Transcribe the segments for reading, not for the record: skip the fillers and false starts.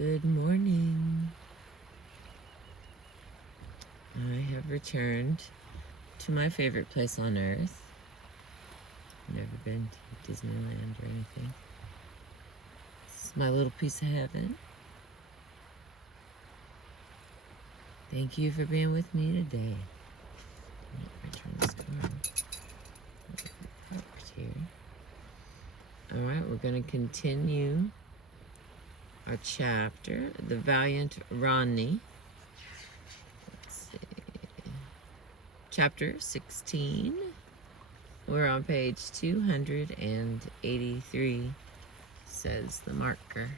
Good morning. I have returned to my favorite place on earth. I've never been to Disneyland or anything. This is my little piece of heaven. Thank you for being with me today. Let me turn this car parked here. Alright, we're going to continue our chapter, the Valiant RANI. Let's see. Chapter 16. We're on page 283, says the marker.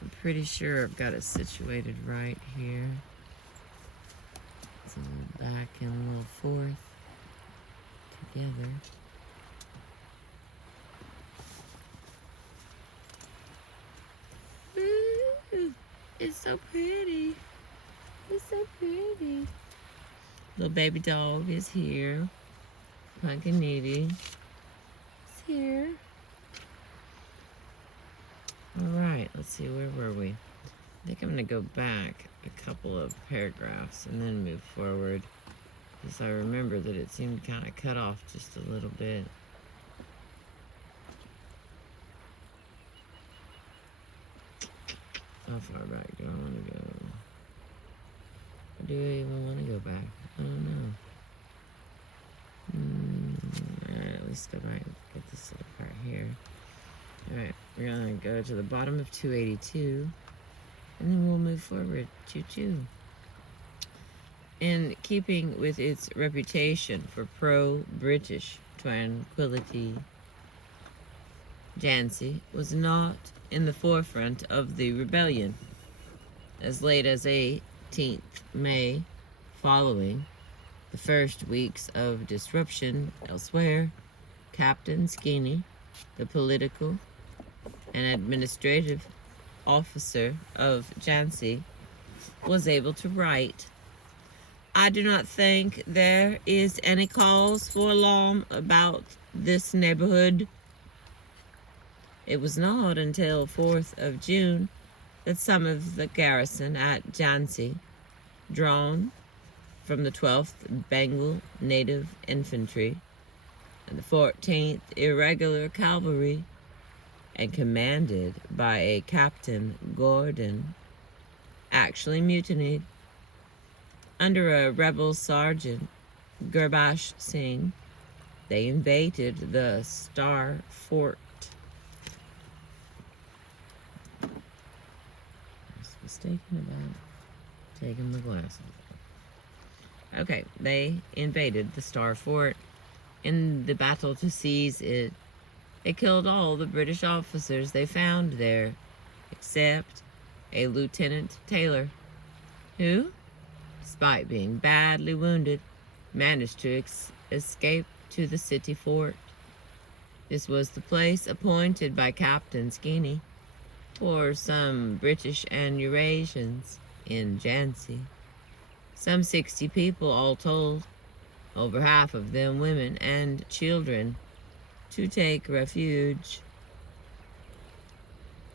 I'm pretty sure I've got it situated right here. It's a little back and a little forth together. It's so pretty. It's so pretty. Little baby dog is here. Punkanity is here. Alright, let's see, where were we? I think I'm going to go back a couple of paragraphs and then move forward. Because I remember that it seemed kind of cut off just a little bit. How far back do I want to go? Or do I even want to go back? I don't know. Alright, at least I might get this little part here. Alright, we're going to go to the bottom of 282. And then we'll move forward. Choo-choo. In keeping with its reputation for pro-British tranquility, Jhansi was not in the forefront of the rebellion. As late as 18th May, following the first weeks of disruption elsewhere, Captain Skinny, the political and administrative officer of Jhansi, was able to write, "I do not think there is any cause for alarm about this neighborhood." It was not until 4th of June that some of the garrison at Jhansi, drawn from the 12th Bengal Native Infantry and the 14th Irregular Cavalry, and commanded by a Captain Gordon, actually mutinied. Under a rebel sergeant, Gurbash Singh, they invaded the Star Fort. I was mistaken about taking my glasses off. Okay, they invaded the Star Fort. In the battle to seize it, they killed all the British officers they found there, except a Lieutenant Taylor, who, despite being badly wounded, managed to escape to the city fort. This was the place appointed by Captain Skinny for some British and Eurasians in Jhansi. Some 60 people all told, over half of them women and children, to take refuge.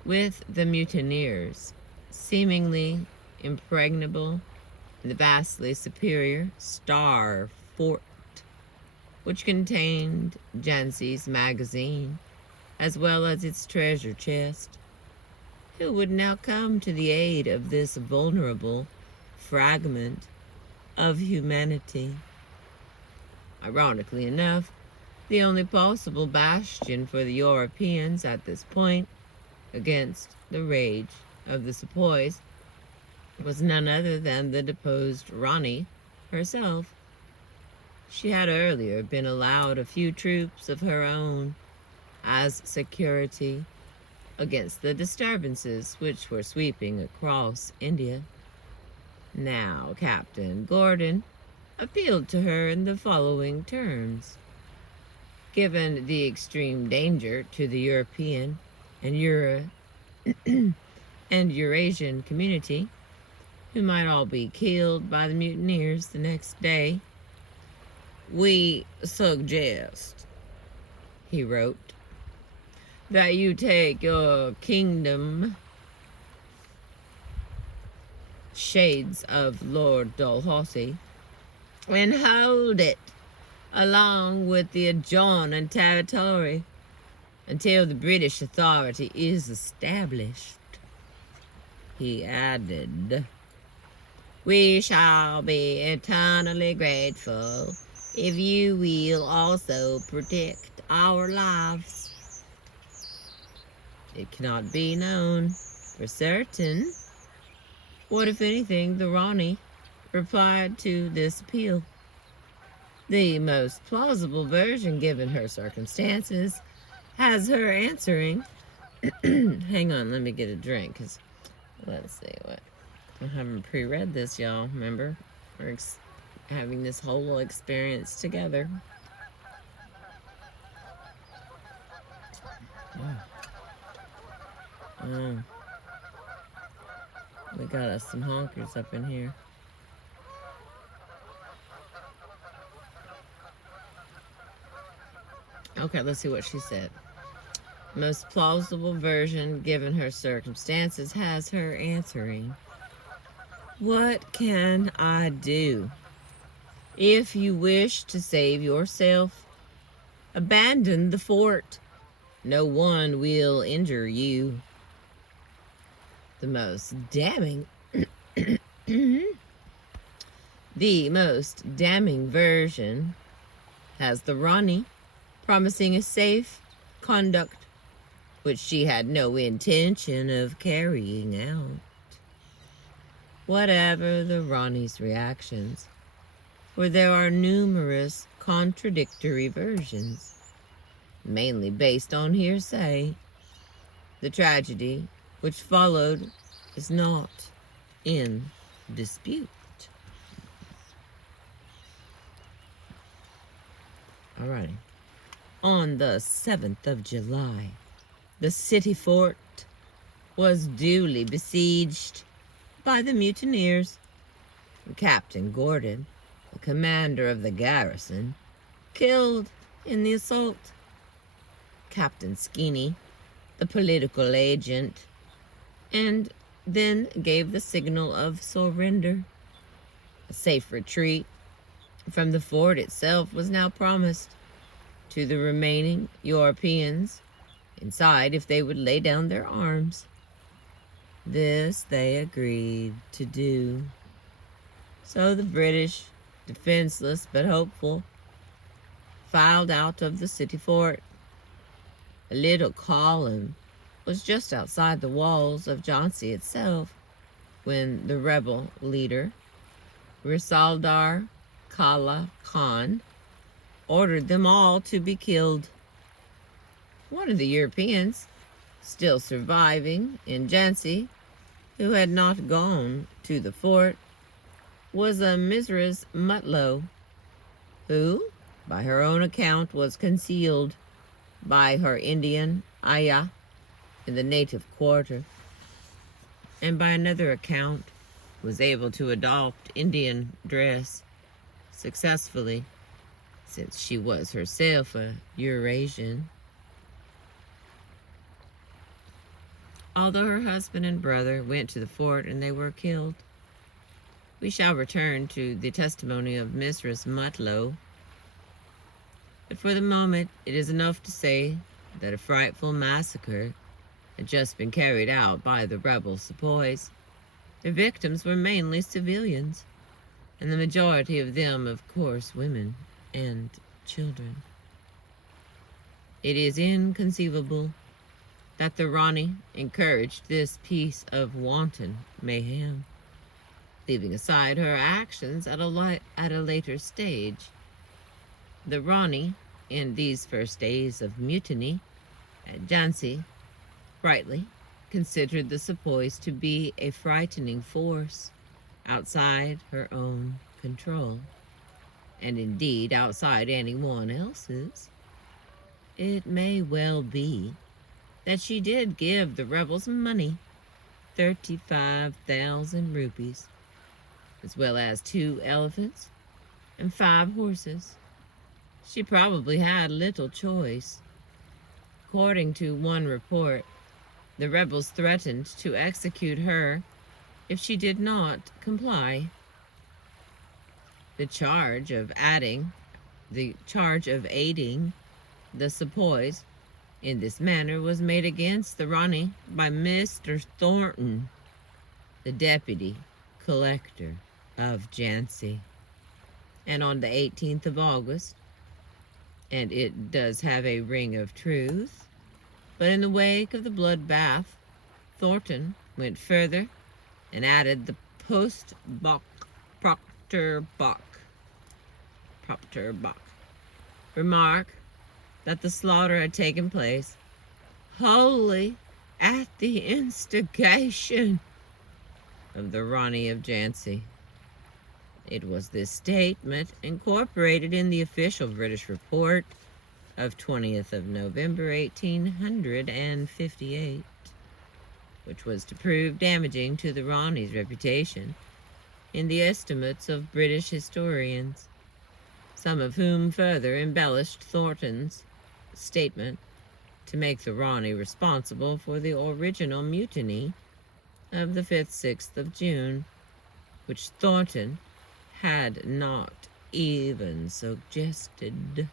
With the mutineers, seemingly impregnable, in the vastly superior Star Fort, which contained Jhansi's magazine, as well as its treasure chest, who would now come to the aid of this vulnerable fragment of humanity? Ironically enough, the only possible bastion for the Europeans at this point, against the rage of the sepoys, was none other than the deposed Rani herself. She had earlier been allowed a few troops of her own as security against the disturbances which were sweeping across India. Now Captain Gordon appealed to her in the following terms. Given the extreme danger to the European and Eurasian community, who might all be killed by the mutineers the next day, we suggest, he wrote, that you take your kingdom shades of Lord Dalhousie and hold it along with the adjoining territory until the British authority is established. He added, "We shall be eternally grateful if you will also protect our lives." It cannot be known for certain what, if anything, the RANI replied to this appeal. The most plausible version, given her circumstances, has her answering. Hang on, let me get a drink, because let's see what. I haven't pre-read this, y'all. Remember? We're having this whole experience together. Oh. We got us some honkers up in here. Okay, let's see what she said. Most plausible version, given her circumstances, has her answering. What can I do? If you wish to save yourself, abandon the fort. No one will injure you. The most damning version has the RANI promising a safe conduct, which she had no intention of carrying out. Whatever the RANI's reactions, for there are numerous contradictory versions, mainly based on hearsay, the tragedy which followed is not in dispute. Alrighty. On the 7th of July, the city fort was duly besieged by the mutineers. Captain Gordon, the commander of the garrison, killed in the assault. Captain Skeeny, the political agent, and then gave the signal of surrender. A safe retreat from the fort itself was now promised to the remaining Europeans inside if they would lay down their arms. This they agreed to do. So the British, defenseless but hopeful, filed out of the city fort. A little column was just outside the walls of Jhansi itself when the rebel leader, Risaldar Kala Khan, ordered them all to be killed. One of the Europeans, still surviving in Jhansi, who had not gone to the fort, was a Mrs. Mutlow, who, by her own account, was concealed by her Indian ayah in the native quarter, and by another account was able to adopt Indian dress successfully, since she was herself a Eurasian. Although her husband and brother went to the fort and they were killed. We shall return to the testimony of Mistress Mutlow, but for the moment it is enough to say that a frightful massacre had just been carried out by the rebel sepoys. The victims were mainly civilians, and the majority of them, of course, women and children. It is inconceivable that the RANI encouraged this piece of wanton mayhem, leaving aside her actions at a later stage. The RANI, in these first days of mutiny at Jhansi, rightly considered the sepoys to be a frightening force outside her own control, and indeed outside anyone else's. It may well be that she did give the rebels money, 35,000 rupees, as well as 2 elephants and 5 horses. She probably had little choice. According to one report, the rebels threatened to execute her if she did not comply. The charge of aiding the sepoys in this manner was made against the Rani by Mr. Thornton, the deputy collector of Jhansi. And on the 18th of August, and it does have a ring of truth, but in the wake of the bloodbath, Thornton went further and added the post-Bach Proctor Bach remark that the slaughter had taken place wholly at the instigation of the Rani of Jhansi. It was this statement incorporated in the official British report of 20th of November 1858, which was to prove damaging to the Rani's reputation in the estimates of British historians, some of whom further embellished Thornton's statement to make the Rani responsible for the original mutiny of the 5th-6th of June, which Thornton had not even suggested.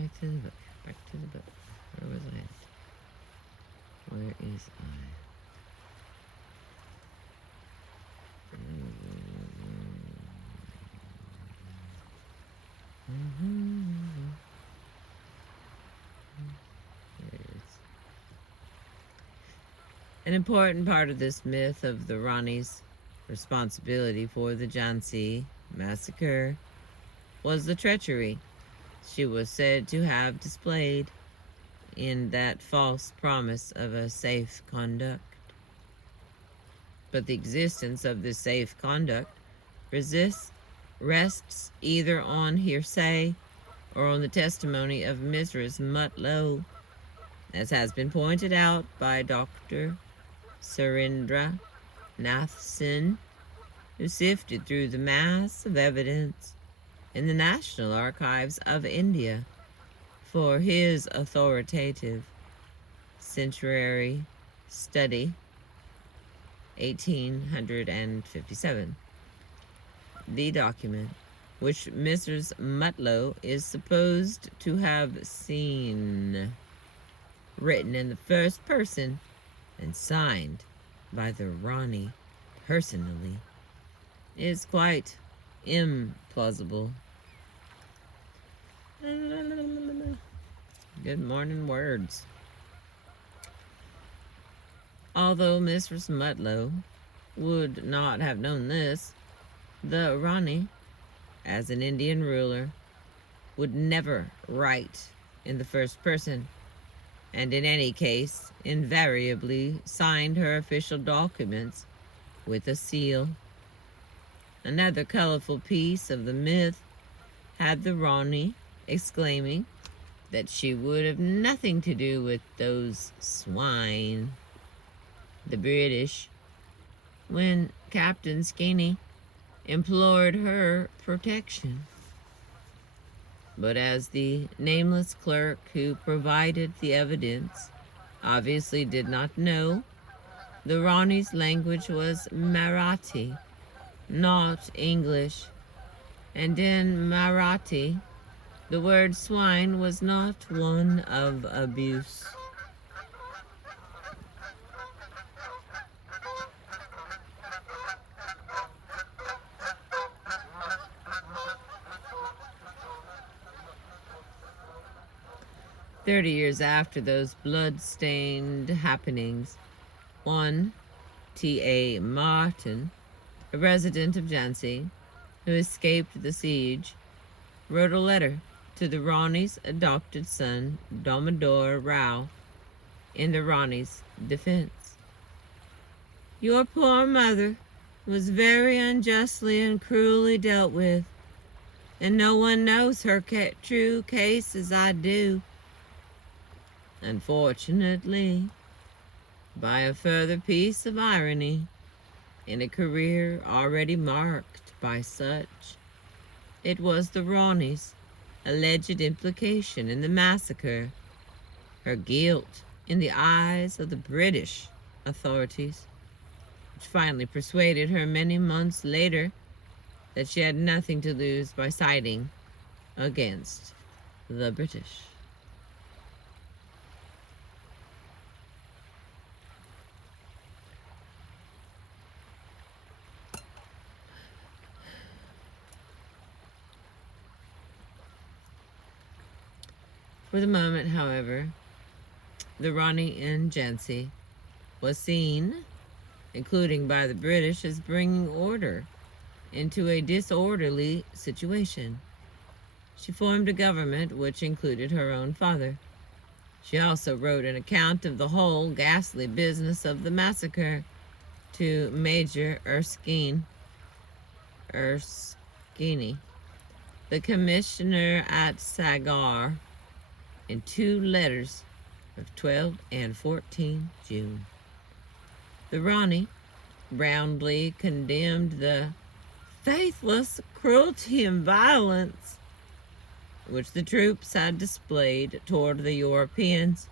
Okay, back to the book. Where was I at? Where is I? There it is. An important part of this myth of the Rani's responsibility for the Jhansi massacre was the treachery she was said to have displayed in that false promise of a safe conduct. But the existence of this safe conduct rests either on hearsay or on the testimony of Mrs. Mutlow, as has been pointed out by Dr. Surendra Nath Sen, who sifted through the mass of evidence in the National Archives of India for his authoritative centenary study, 1857. The document, which Mrs. Mutlow is supposed to have seen, written in the first person and signed by the Rani personally, is quite implausible. Good morning, words. Although Mrs. Mutlow would not have known this, the Rani, as an Indian ruler, would never write in the first person, and in any case invariably signed her official documents with a seal. Another colorful piece of the myth had the Rani exclaiming that she would have nothing to do with those swine, the British, when Captain Skinny implored her protection. But as the nameless clerk who provided the evidence obviously did not know, the Rani's language was Marathi, not English, and in Marathi, the word swine was not one of abuse. "30 years after those blood-stained happenings, one T.A. Martin, a resident of Jhansi, who escaped the siege, wrote a letter to the Rani's adopted son, Damodar Rao, in the Rani's defense. Your poor mother was very unjustly and cruelly dealt with, and no one knows her true case as I do. Unfortunately, by a further piece of irony in a career already marked by such. It was the RANI's alleged implication in the massacre, her guilt in the eyes of the British authorities, which finally persuaded her many months later that she had nothing to lose by siding against the British. For the moment, however, the RANI in Jhansi was seen, including by the British, as bringing order into a disorderly situation. She formed a government which included her own father. She also wrote an account of the whole ghastly business of the massacre to Major Erskine, the commissioner at Sagar, in 2 letters of 12 and 14 June. The RANI roundly condemned the faithless cruelty and violence which the troops had displayed toward the Europeans,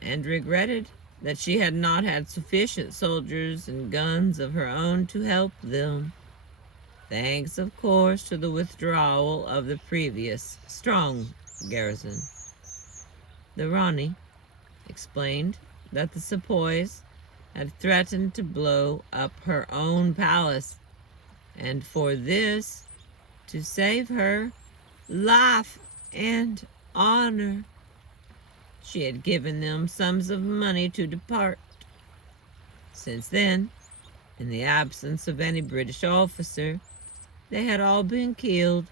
and regretted that she had not had sufficient soldiers and guns of her own to help them, thanks of course to the withdrawal of the previous strong garrison. The RANI explained that the sepoys had threatened to blow up her own palace, and for this, to save her life and honor, she had given them sums of money to depart. Since then, in the absence of any British officer, they had all been killed,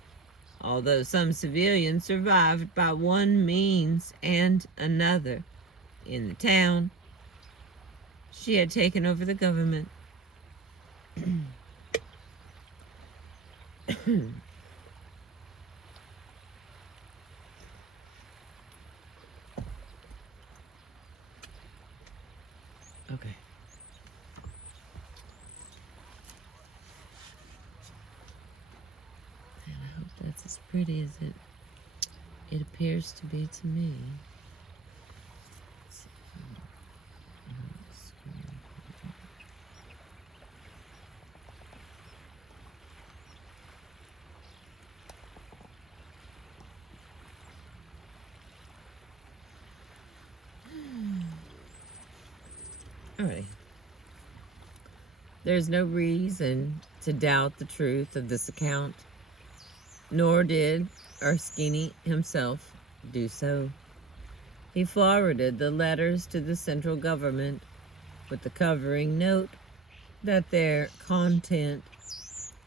although some civilians survived by one means and another. In the town, she had taken over the government. Okay. And I hope that's as pretty as it appears to be to me. Alright. There's no reason to doubt the truth of this account, nor did Erskine himself do so. He forwarded the letters to the central government with the covering note that their content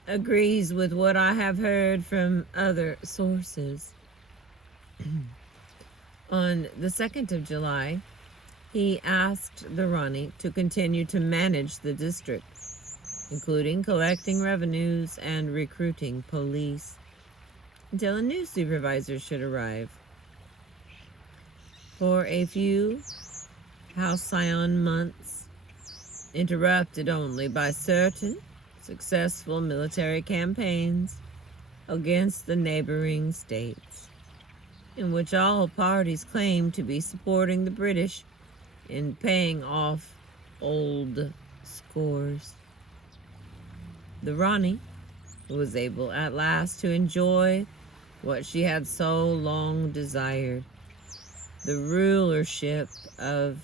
agrees with what I have heard from other sources. On the 2nd of July, he asked the RANI to continue to manage the district, including collecting revenues and recruiting police, until a new supervisor should arrive. For a few halcyon months, interrupted only by certain successful military campaigns against the neighboring states, in which all parties claimed to be supporting the British in paying off old scores. The RANI was able at last to enjoy what she had so long desired, the rulership of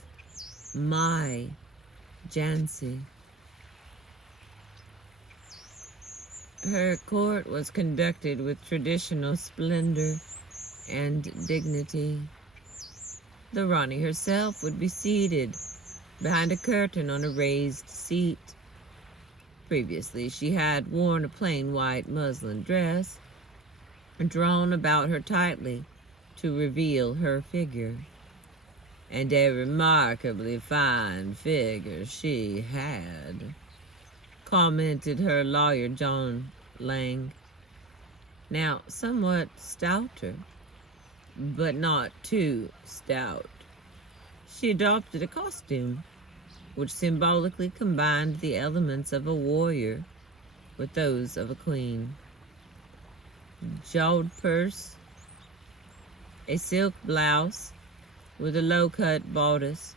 my Jhansi. Her court was conducted with traditional splendor and dignity. The RANI herself would be seated behind a curtain on a raised seat. Previously, she had worn a plain white muslin dress, drawn about her tightly to reveal her figure. And a remarkably fine figure she had, commented her lawyer John Lang. Now, somewhat stouter, but not too stout. She adopted a costume which symbolically combined the elements of a warrior with those of a queen. Jeweled purse, a silk blouse with a low-cut bodice,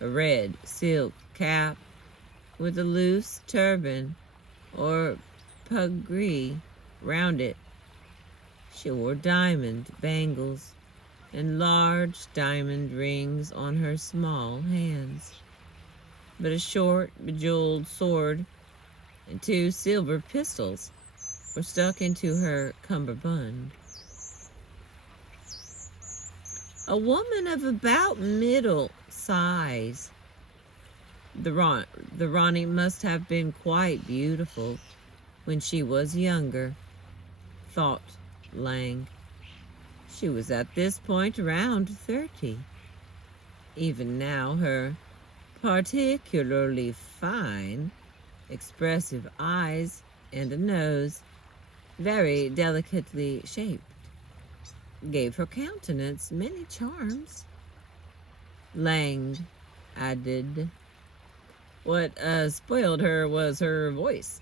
a red silk cap with a loose turban or puggree round it. She wore diamond bangles and large diamond rings on her small hands, but a short, bejeweled sword and 2 silver pistols were stuck into her cummerbund. A woman of about middle size. The Rani must have been quite beautiful when she was younger, thought Lang. She was at this point around 30. Even now, her particularly fine, expressive eyes and a nose, very delicately shaped, gave her countenance many charms. Lang added, what spoiled her was her voice.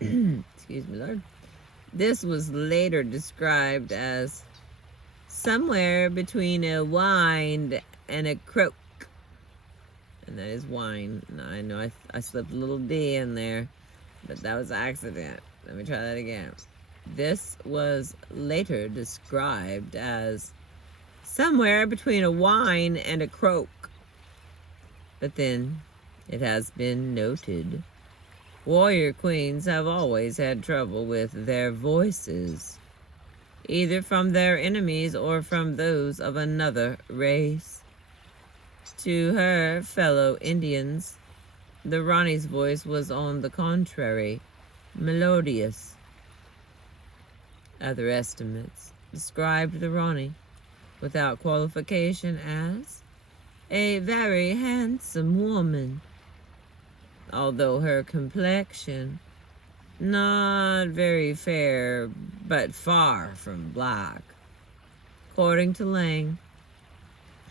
Excuse me, Lord. This was later described as somewhere between a whine and a croak. And that is whine. Now, I know I slipped a little D in there, but that was an accident. Let me try that again. This was later described as somewhere between a whine and a croak. But then it has been noted, warrior queens have always had trouble with their voices, either from their enemies or from those of another race. To her fellow Indians, the Rani's voice was on the contrary, melodious. Other estimates described the Rani, without qualification, as a very handsome woman, although her complexion, not very fair, but far from black, according to Lang,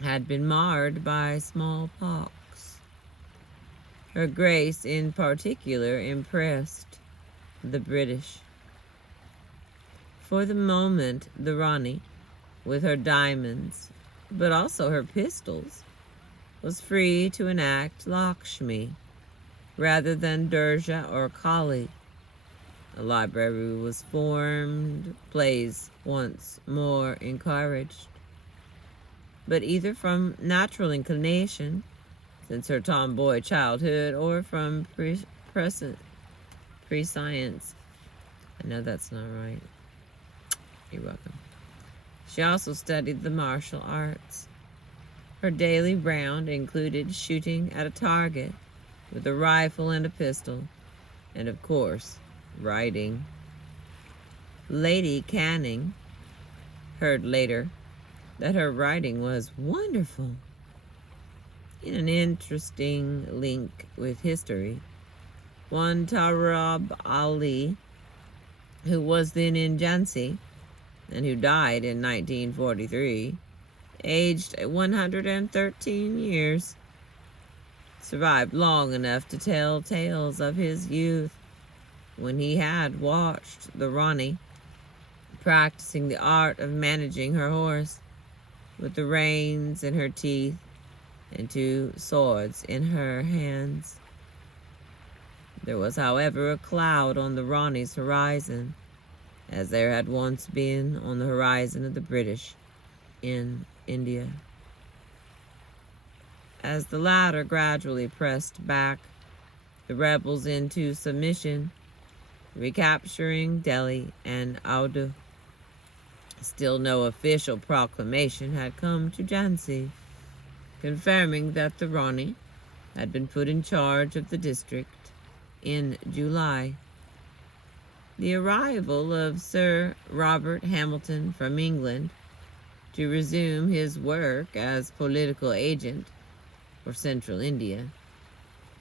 had been marred by smallpox. Her grace in particular impressed the British. For the moment, the Rani, with her diamonds, but also her pistols, was free to enact Lakshmi, rather than Durga or Kali. A library was formed, plays once more encouraged. But either from natural inclination, since her tomboy childhood, or from prescience. I know that's not right. You're welcome. She also studied the martial arts. Her daily round included shooting at a target with a rifle and a pistol, and of course, riding. Lady Canning heard later that her riding was wonderful. In an interesting link with history, one Tarab Ali, who was then in Jhansi and who died in 1943, aged 113 years, survived long enough to tell tales of his youth when he had watched the Rani practicing the art of managing her horse with the reins in her teeth and 2 swords in her hands. There was, however, a cloud on the Rani's horizon, as there had once been on the horizon of the British in India. As the latter gradually pressed back the rebels into submission, recapturing Delhi and Oude, still no official proclamation had come to Jhansi, confirming that the Rani had been put in charge of the district in July. The arrival of Sir Robert Hamilton from England to resume his work as political agent for Central India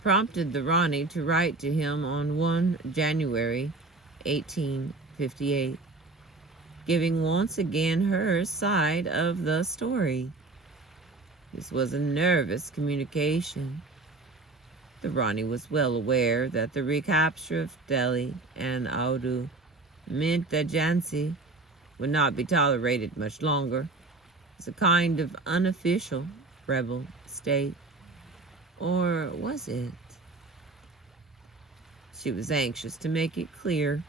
prompted the Rani to write to him on 1 January 1858, giving once again her side of the story. This was a nervous communication. The Rani was well aware that the recapture of Delhi and Oudu meant that Jhansi would not be tolerated much longer as a kind of unofficial rebel state. Or was it? She was anxious to make it clear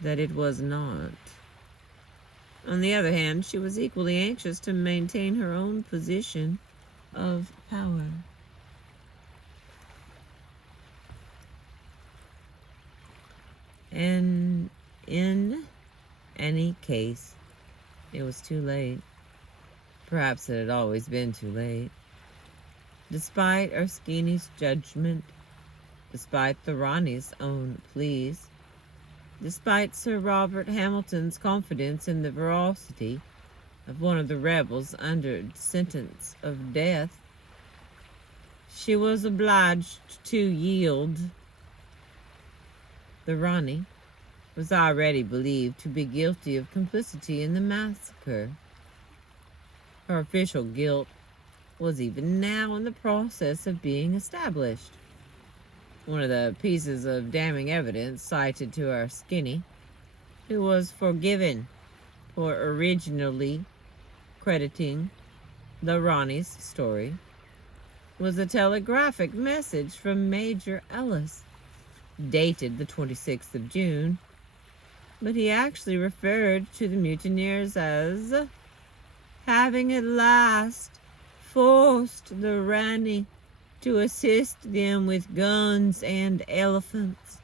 that it was not. On the other hand, she was equally anxious to maintain her own position of power. And in any case, it was too late. Perhaps it had always been too late. Despite Erskine's judgment, despite the Rani's own pleas, despite Sir Robert Hamilton's confidence in the veracity of one of the rebels under sentence of death, she was obliged to yield. The Rani was already believed to be guilty of complicity in the massacre. Her official guilt was even now in the process of being established. One of the pieces of damning evidence cited to Erskine, who was forgiven for originally crediting the Rani's story, was a telegraphic message from Major Ellis, dated the 26th of June, but he actually referred to the mutineers as having at last forced the Rani to assist them with guns and elephants.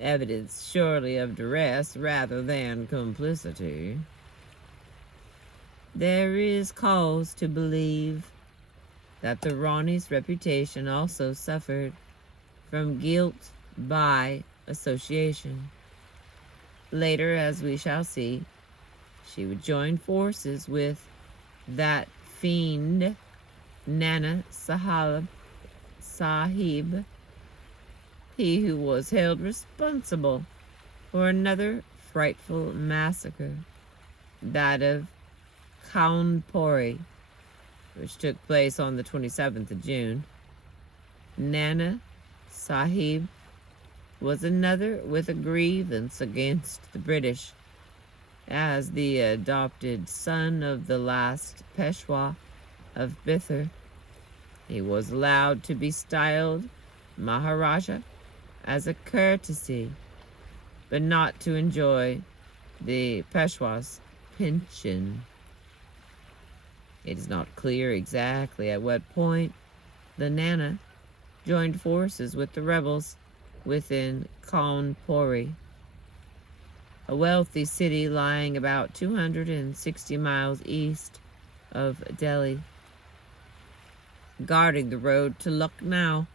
Evidence surely of duress rather than complicity. There is cause to believe that the Rani's reputation also suffered from guilt by association. Later, as we shall see, she would join forces with that fiend Nana Sahib, he who was held responsible for another frightful massacre, that of Kaunpuri, which took place on the 27th of June. Nana Sahib was another with a grievance against the British. As the adopted son of the last Peshwa of Bithar, he was allowed to be styled Maharaja as a courtesy, but not to enjoy the Peshwa's pension. It is not clear exactly at what point the Nana joined forces with the rebels within Kaunpuri, a wealthy city lying about 260 miles east of Delhi, guarding the road to Lucknow.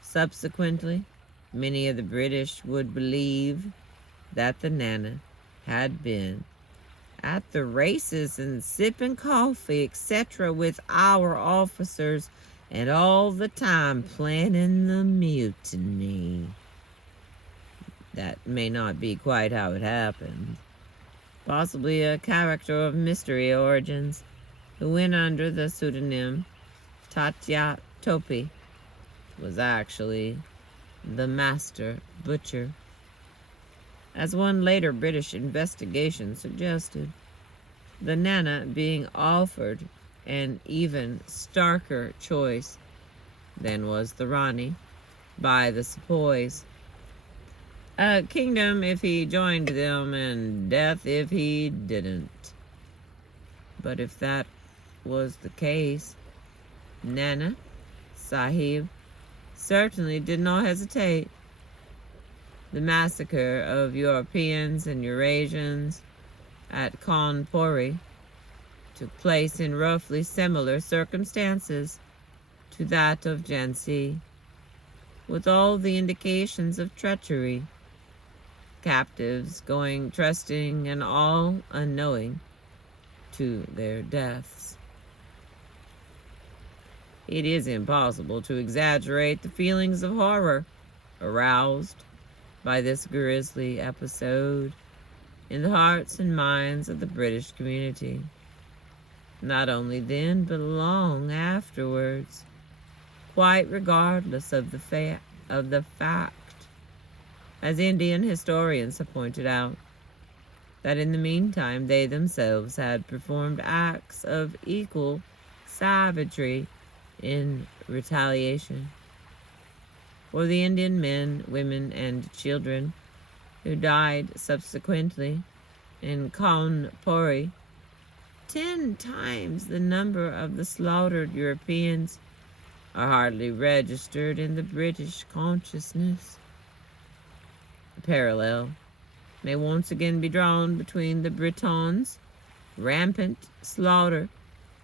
Subsequently, many of the British would believe that the Nana had been at the races and sipping coffee, etc., with our officers, and all the time planning the mutiny. That may not be quite how it happened. Possibly a character of mystery origins who went under the pseudonym Tatya Topi was actually the master butcher, as one later British investigation suggested, the Nana being offered an even starker choice than was the Rani by the Sepoys. A kingdom if he joined them, and death if he didn't. But if that was the case, Nana Sahib certainly did not hesitate. The massacre of Europeans and Eurasians at Kaunpuri took place in roughly similar circumstances to that of Jhansi, with all the indications of treachery, captives going trusting and all unknowing to their deaths. It is impossible to exaggerate the feelings of horror aroused by this grisly episode in the hearts and minds of the British community. not only then, but long afterwards, quite regardless of the fact, as Indian historians have pointed out, that in the meantime they themselves had performed acts of equal savagery in retaliation. For the Indian men, women, and children who died subsequently in Cawnpore, 10 times the number of the slaughtered Europeans, are hardly registered in the British consciousness. A parallel may once again be drawn between the Britons' rampant slaughter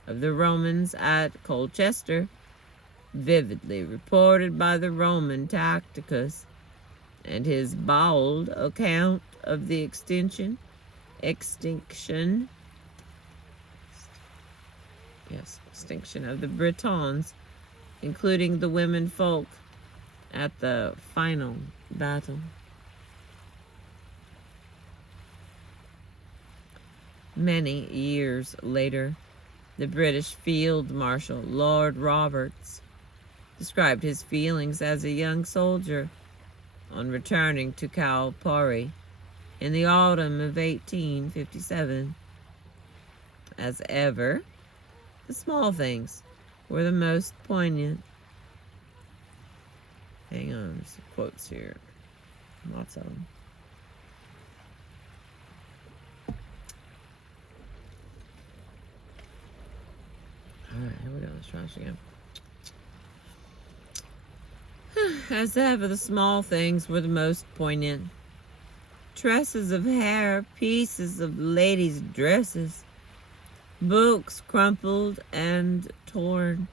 of the Romans at Colchester, vividly reported by the Roman Tacticus, and his bald account of the extinction of the Britons, including the women folk, at the final battle. Many years later, the British Field Marshal Lord Roberts described his feelings as a young soldier on returning to Cawnpore in the autumn of 1857. As ever, the small things were the most poignant. Hang on, there's some quotes here. Lots of them. Alright, here we go. Let's try this again. As ever, the small things were the most poignant. Tresses of hair, pieces of ladies' dresses, books crumpled and torn,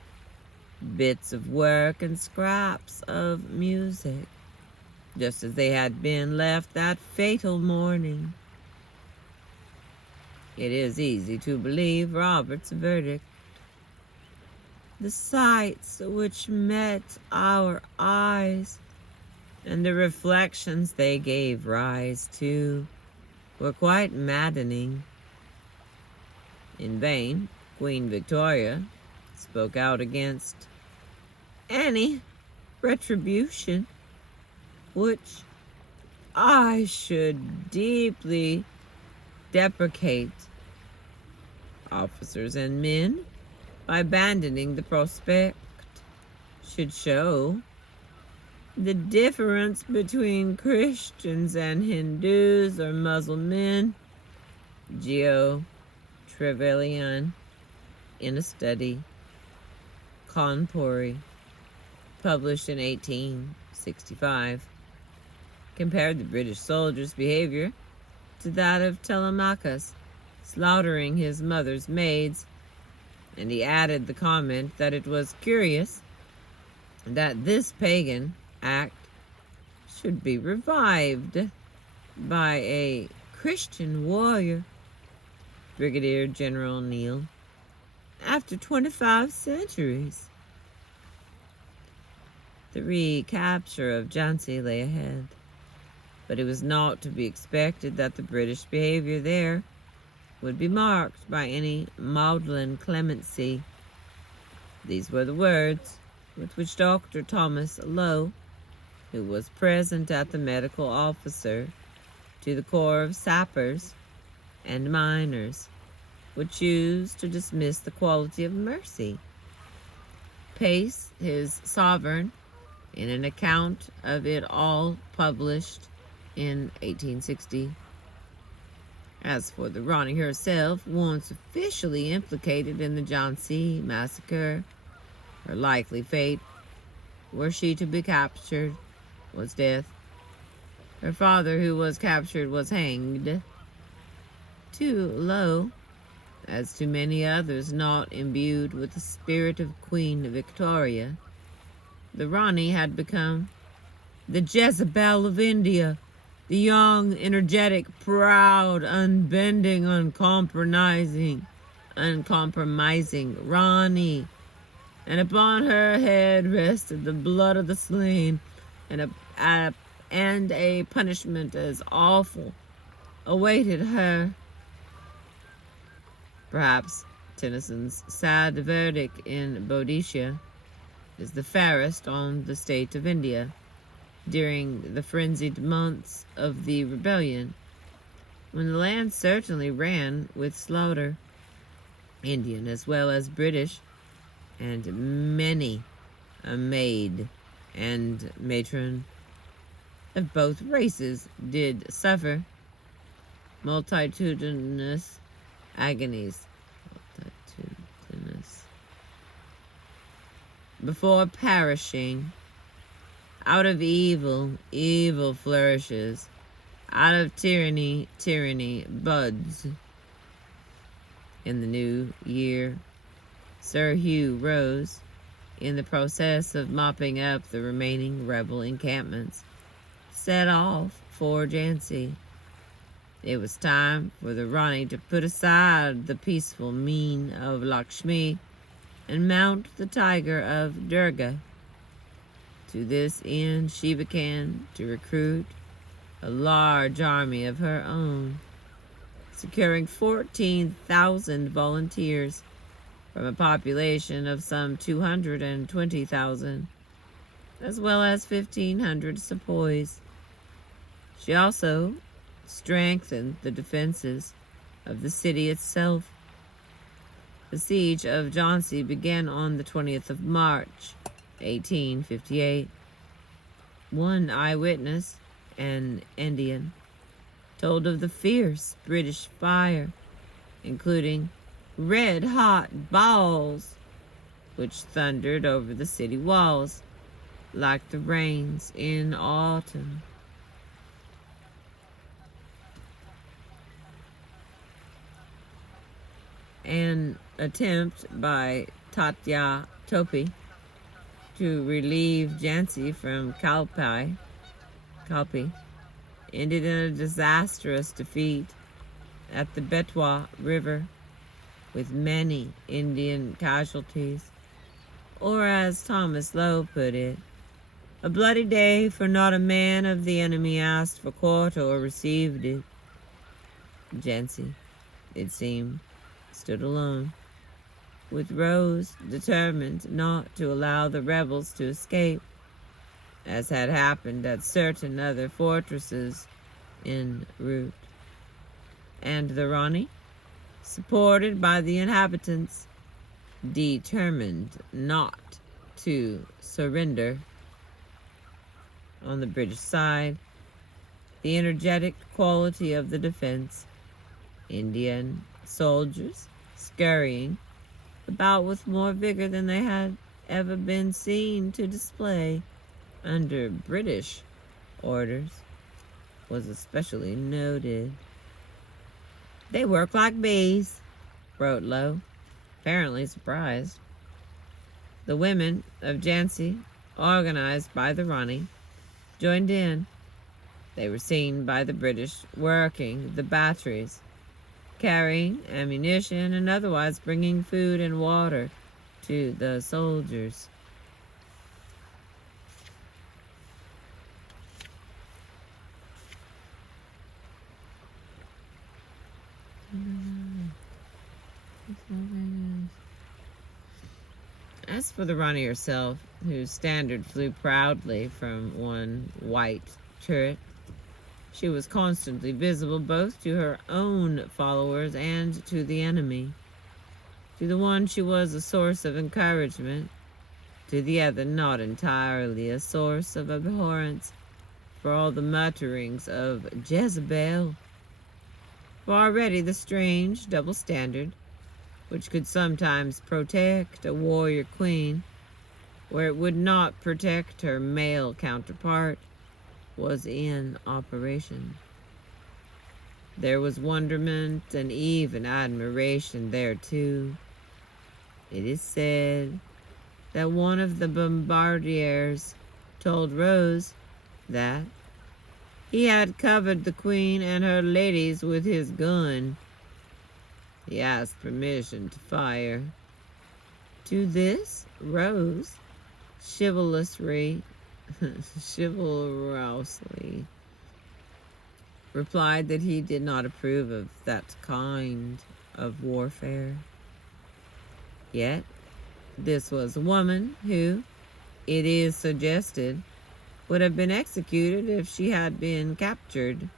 bits of work and scraps of music, just as they had been left that fatal morning. It is easy to believe Robert's verdict. The sights which met our eyes and the reflections they gave rise to were quite maddening. In vain, Queen Victoria spoke out against any retribution, which I should deeply deprecate. Officers and men, by abandoning the prospect, should show the difference between Christians and Hindus or Muslim. Geo Trevelyan, in a study, Cawnpore, published in 1865, compared the British soldiers' behavior to that of Telemachus slaughtering his mother's maids, and he added the comment that it was curious that this pagan act should be revived by a Christian warrior, Brigadier General Neil, after 25 centuries. The recapture of Jhansi lay ahead, but it was not to be expected that the British behavior there would be marked by any maudlin clemency. These were the words with which Dr. Thomas Lowe, who was present at the medical officer to the Corps of Sappers and Miners, would choose to dismiss the quality of mercy. Pace, his sovereign, in an account of it all published in 1860. As for the RANI herself, once officially implicated in the Jhansi massacre, her likely fate, were she to be captured, was death. Her father, who was captured, was hanged. To Lowe, as to many others not imbued with the spirit of Queen Victoria, the RANI had become the Jezebel of India, the young, energetic, proud, unbending, uncompromising RANI, and upon her head rested the blood of the slain, and a punishment as awful awaited her. Perhaps Tennyson's sad verdict in Boadicea is the fairest on the state of India during the frenzied months of the rebellion, when the land certainly ran with slaughter, Indian as well as British, and many a maid and matron of both races did suffer multitudinous agonies before perishing. Out of evil, evil flourishes. Out of tyranny, tyranny buds. In the new year, Sir Hugh rose, in the process of mopping up the remaining rebel encampments, set off for Jhansi. It was time for the Rani to put aside the peaceful mien of Lakshmi and mount the tiger of Durga. To this end, she began to recruit a large army of her own, securing 14,000 volunteers from a population of some 220,000, as well as 1,500 sepoys. She also strengthened the defenses of the city itself. The siege of Jhansi began on the 20th of March, 1858. One eyewitness, an Indian, told of the fierce British fire, including red-hot balls, which thundered over the city walls like the rains in autumn. An attempt by Tatya Topi to relieve Jhansi from Kalpi ended in a disastrous defeat at the Betwa River, with many Indian casualties, or as Thomas Lowe put it, a bloody day, for not a man of the enemy asked for quarter or received it. Jhansi, it seemed, stood alone, with Rose determined not to allow the rebels to escape, as had happened at certain other fortresses en route. And the Rani, supported by the inhabitants, determined not to surrender. On the British side, the energetic quality of the defense, Indian soldiers scurrying about with more vigor than they had ever been seen to display under British orders, was especially noted. "They work like bees," wrote Lowe, apparently surprised. The women of Jhansi, organized by the Rani, joined in. They were seen by the British working the batteries, carrying ammunition and otherwise bringing food and water to the soldiers. As for the Rani herself, whose standard flew proudly from one white turret, she was constantly visible both to her own followers and to the enemy. To the one she was a source of encouragement, to the other not entirely a source of abhorrence for all the mutterings of Jezebel. For already the strange double standard, which could sometimes protect a warrior queen where it would not protect her male counterpart, was in operation. There was wonderment and even admiration there too. It is said that one of the bombardiers told Rose that he had covered the queen and her ladies with his gun. He asked permission to fire. To this, Rose chivalrously replied that he did not approve of that kind of warfare. Yet, this was a woman who, it is suggested, would have been executed if she had been captured.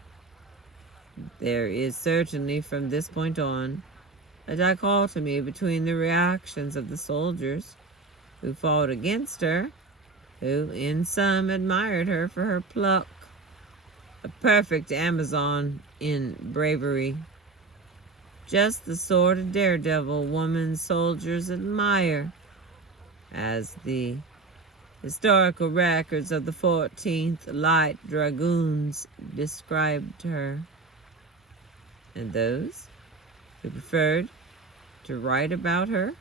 There is certainly, from this point on, a dichotomy between the reactions of the soldiers who fought against her, who in some admired her for her pluck, a perfect Amazon in bravery, just the sort of daredevil woman soldiers admire, as the historical records of the 14th Light Dragoons described her, and those who preferred to write about her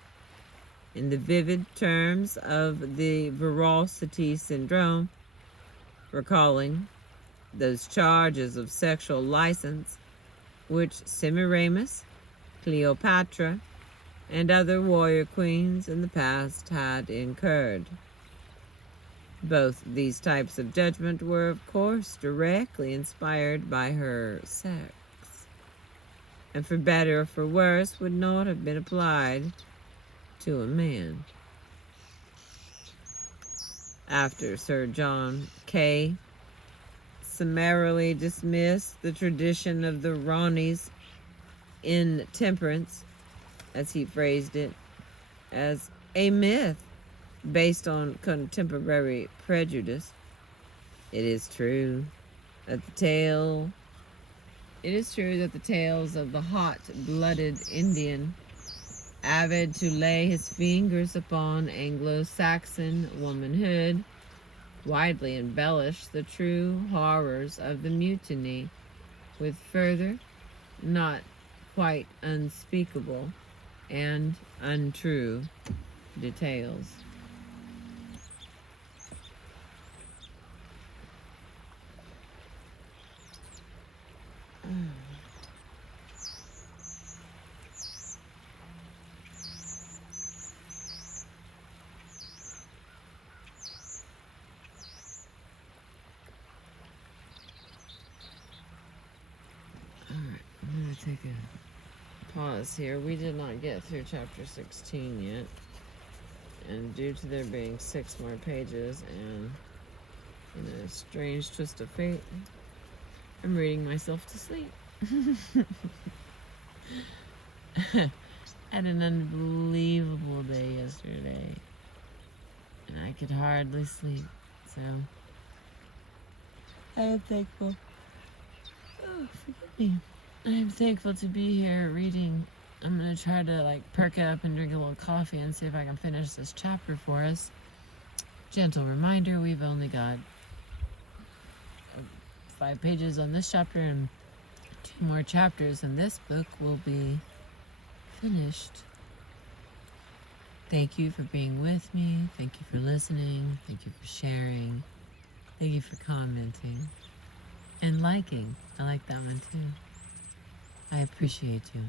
in the vivid terms of the veracity syndrome, recalling those charges of sexual license which Semiramis, Cleopatra, and other warrior queens in the past had incurred. Both these types of judgment were, of course, directly inspired by her sex, and for better or for worse would not have been applied to a man. After Sir John Kay summarily dismissed the tradition of the RANI's intemperance, as he phrased it, as a myth based on contemporary prejudice, it is true that the tales of the hot-blooded Indian, avid to lay his fingers upon Anglo-Saxon womanhood, widely embellish the true horrors of the mutiny with further, not quite unspeakable and untrue details. I'm going to take a pause here. We did not get through chapter 16 yet. And due to there being 6 more pages and in a strange twist of fate, I'm reading myself to sleep. Had an unbelievable day yesterday. And I could hardly sleep. So, I am thankful. Oh, forgive me. I'm thankful to be here reading. I'm going to try to perk up and drink a little coffee and see if I can finish this chapter for us. Gentle reminder, we've only got 5 pages on this chapter and 2 more chapters, and this book will be finished. Thank you for being with me. Thank you for listening. Thank you for sharing. Thank you for commenting and liking. I like that one too. I appreciate you.